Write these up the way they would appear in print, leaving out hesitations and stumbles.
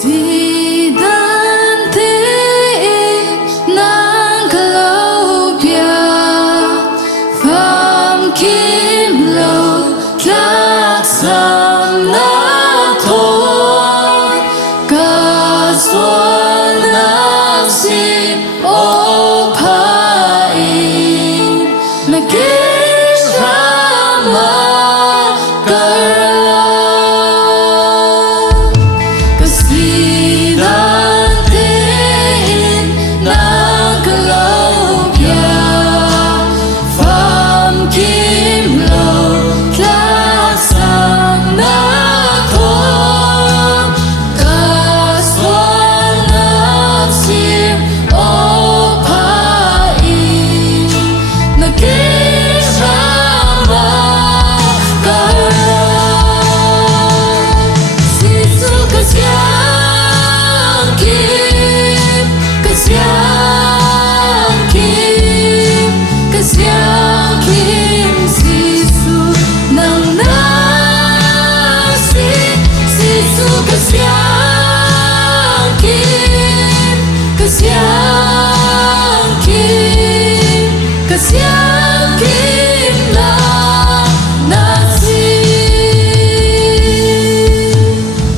Sidantiin ng kalobya, famkimlo klaksam na ton, kaswal nafsi o pain, nagkisama karalan. Kasidantiin ng kalobya, famkimlo klaksam na ton, kaswal nafsi o pain, nagkisama karalan. Sisu kasyangkim, kasyangkim, kasyangkim, sisu ng nasi. Sisu kasyangkim, kasyangkim, kasyangkim na nasi.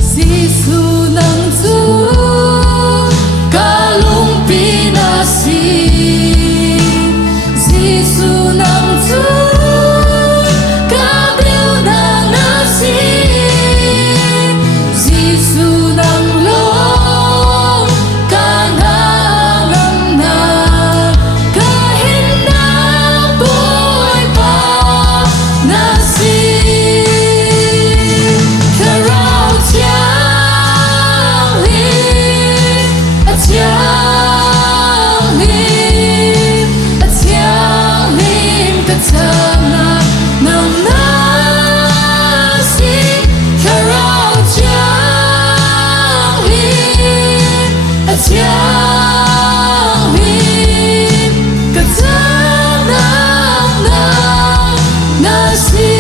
Sisu ng zu kalong pinasin, sisu ng zu kabil ng nasin, sisu ng long kanangam na kahinang buhay pa nasin. Karaw tiyanghin at tiyanghin at tiyanghin katama ng nasi. Karaw tiyanghin at tiyanghin katama ng nasi.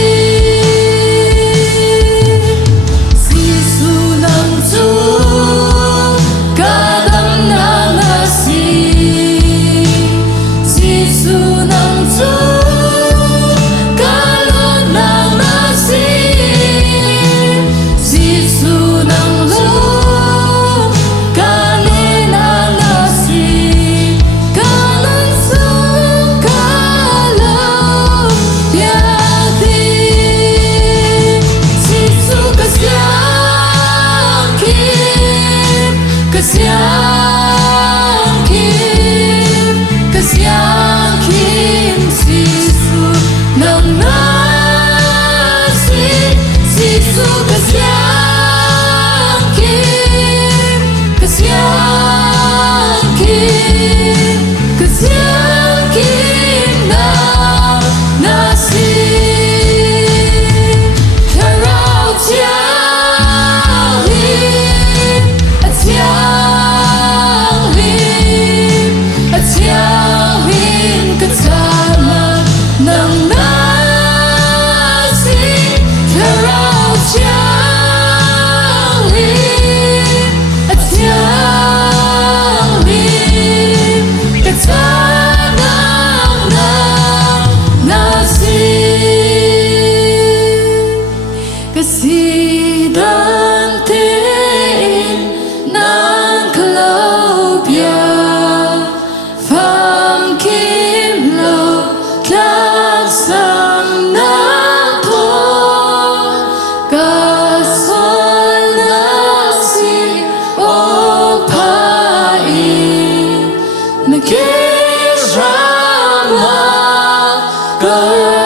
Sisu ng zu kadam ng asin, sisu ng zu kalon ng asin, sisu ng zu kanin ng asin, kalon su kalon yatin. Sisu kasyangkim, kasyangkim, kasyangkim, sisu ng nasi. Sisu kasyangkim, kasyangkim, kasyangkim na nasi. Karaw tiyanghin at tiyanghin at tiyanghin katama ng nasi. Karaw tiyanghin at tiyanghin katama ng nasi. Kasidantiin ng kalobya, famkimlo klaksam na ton, kaswal nafsi o pain, nagkisama karalan.